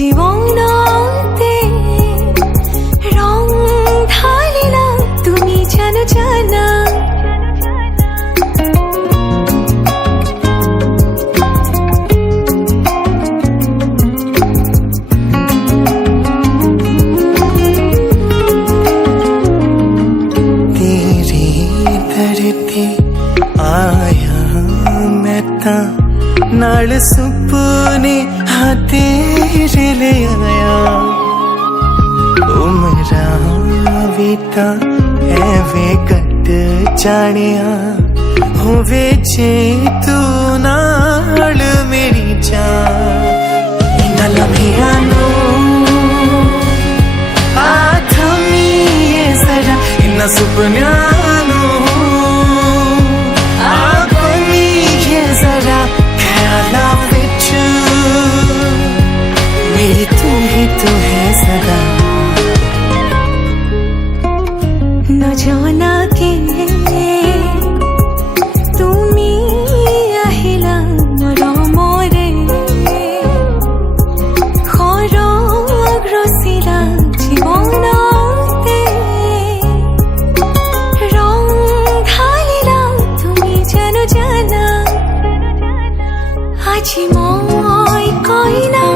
জীবনতে রং ঢালিলা তুমি জানো জানা आया मैं ता नाल सुपने हाँ तेरे ले आया उमरा भी ता ऐवे कट जानिया होवे जे तू नाल मेरी जान इन्ना लम्हिया नू आ थमी जरा इन्ना सुपनिया मेरी तू ही तू है सदा न जाना के তুমি আহিলা মোর মরে খরগ রসিলা জীবনতে রং ঢালিলা তুমি জানো জানা আজি মই কইনা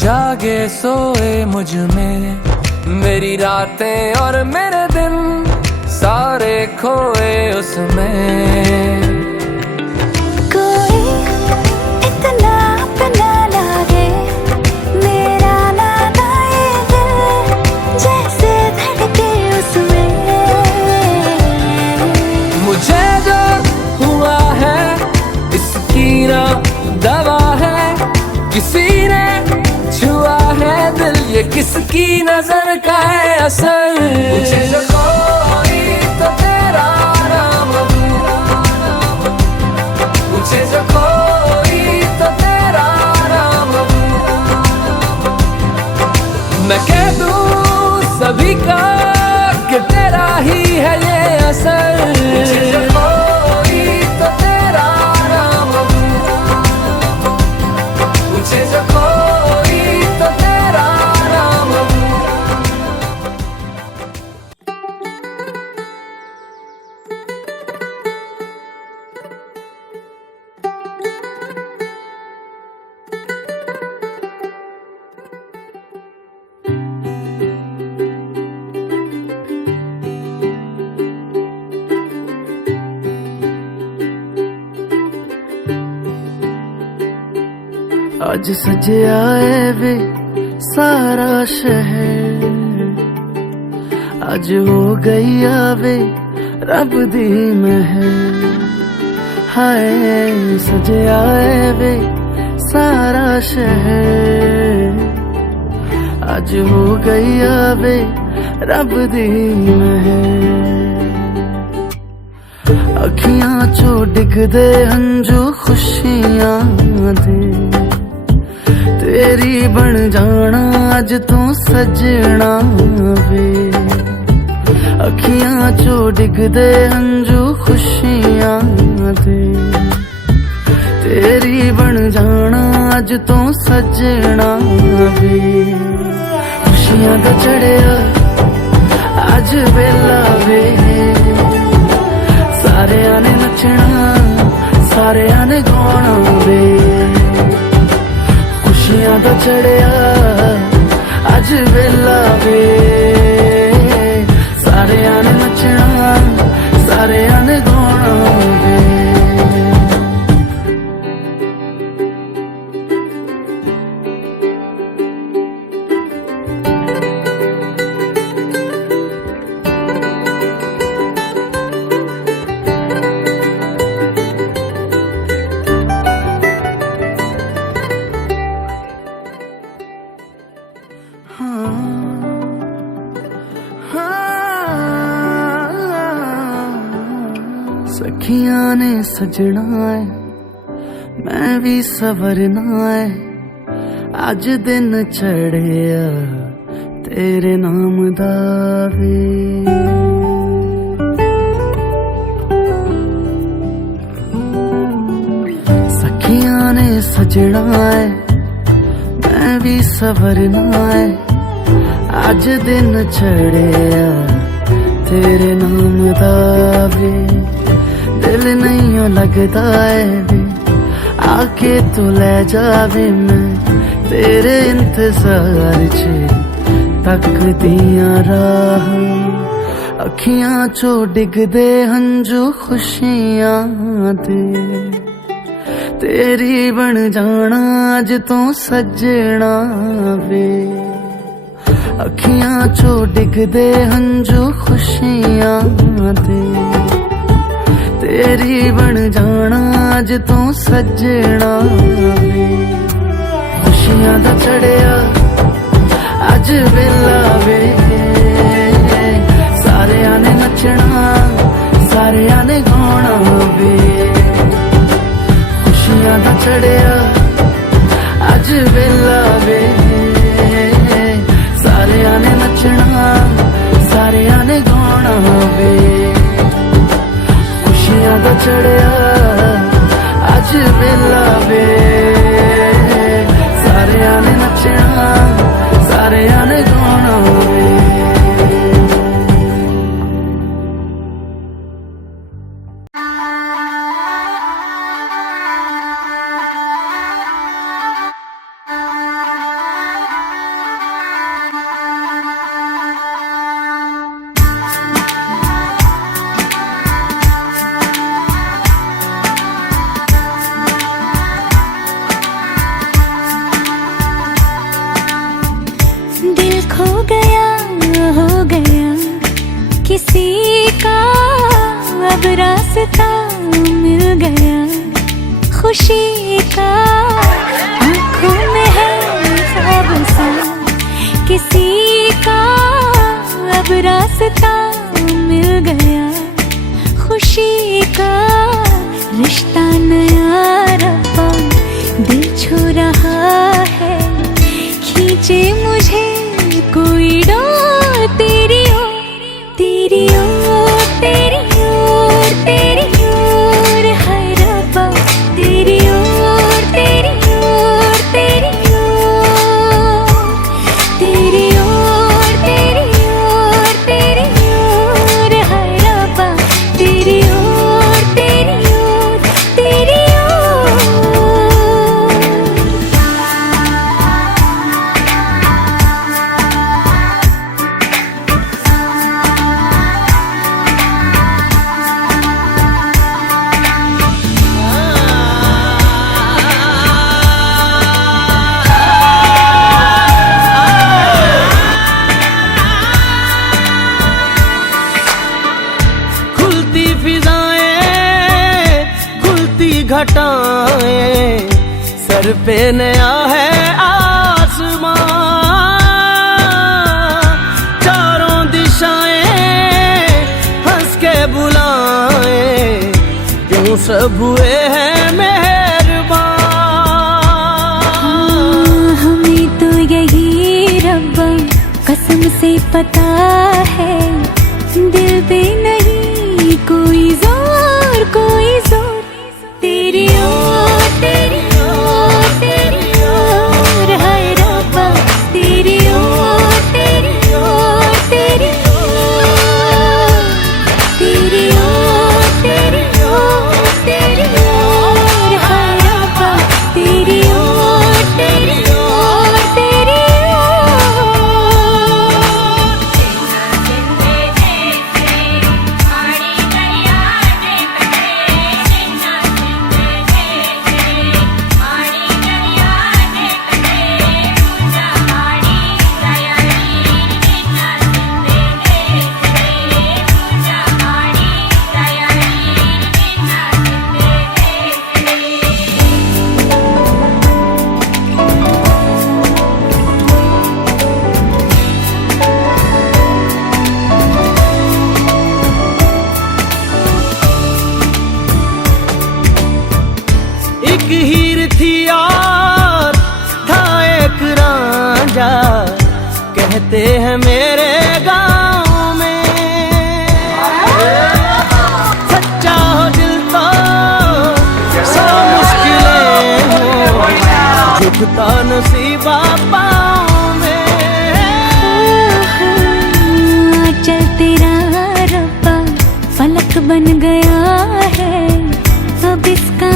जागे सोए मुझ में मेरी रातें और मेरे दिन सारे खोए उसमें कोई इतना अपना लागे मेरा नाना ये दिल जैसे धड़के उसमें मुझे जो हुआ है इसकी ना दवा है किसी ने छुआ है दिल ये किसकी नजर का है असर मुझे जो कोई तो तेरा नाम मुझे जो कोई तो तेरा नाम मैं कह दूं सभी का कि तेरा ही है ये असर मुझे जो कोई तो तेरा नाम मुझे जो आज सजया है वे सारा शहर, आज हो गई आवे रब दी महल हाय सजया है वे सारा शहर अज हो गई वे रब दी महल अखियां चो डिगदे हंजू खुशियां दे तेरी बन जाना अज तू सजना वे अखियां चो डिगदे हंजू खुशियां दे तेरी बन जाना अज तू सजना वे खुशियां दा चढ़िया अज वेला वे सारे ने नचना सारे ने गाना वे खुशियां दा चढ़िया अज वेला वे सारे ने नचना सारे ने गाना वे सखियां ने सजना है मैं भी सवरना है अज दिन चढ़िया तेरे नाम दा वे सखियां ने सजना है मैं भी सवरना है अज दिन चढ़िया तेरे नाम दा वे दिल नहीं लगता है वे आके तू ले जावे मैं तेरे इंतजार च तक दिया राह अखियां चो डिगदे हंजू खुशियां दे तेरी बन जाना अज तू सजना वे अखियां चो डिगदे हंजू खुशियां दे तेरी बन जाना अज तू सजना वे खुशियां दा चढ़िया अज वेला वे सारे ने नचना सारे ने गाना वे खुशियां दा चढ़िया अज वेला वे सारे ने नचना सारे ने गाना वे खुशियां दा चढ़िया अज वेला वे सारे ने नचना सारे ने गाना वे किसी का अब रास्ता मिल गया खुशी का आँखों में है ख्वाब सा किसी का अब रास्ता मिल गया खुशी का रिश्ता नया रब्बा दिल छू रहा है खींचे मुझे कोई डोर तेरी ओर तेरी ओर तेरी ओर तेरी ओर है रब्बा तेरी ओर तेरी ओर तेरी ओर तेरी ओर तेरी ओर तेरी ओर है रब्बा तेरी ओर तेरी ओर तेरी ओर फिजाएं खुलती घटाएं, सर पे नया है आसमां, चारों दिशाएं हंस के बुलाएं, क्यों सब हुए हैं मेहरबान। हमें तो यही रब्बा कसम से पता है, दिल पे नहीं कोई जोर, कोई जोर, तेरी ओर, तेरी ओर, तेरी ओर, हाय रब्बा तेरी ओर, तेरी ओर, तेरी ओर, तेरी ओर, तेरी ओर, तेरी ओर, हाय रब्बा तेरी ओर, तेरी ओर, तेरी एक हीर थी और था एक रांझा, कहते हैं मेरे गांव में, सच्चा हो दिल तो सौ मुश्किलें हो, झुकता नसीबा पाँव में। चल तेरा रब्बा फलक बन गया है, अब इसका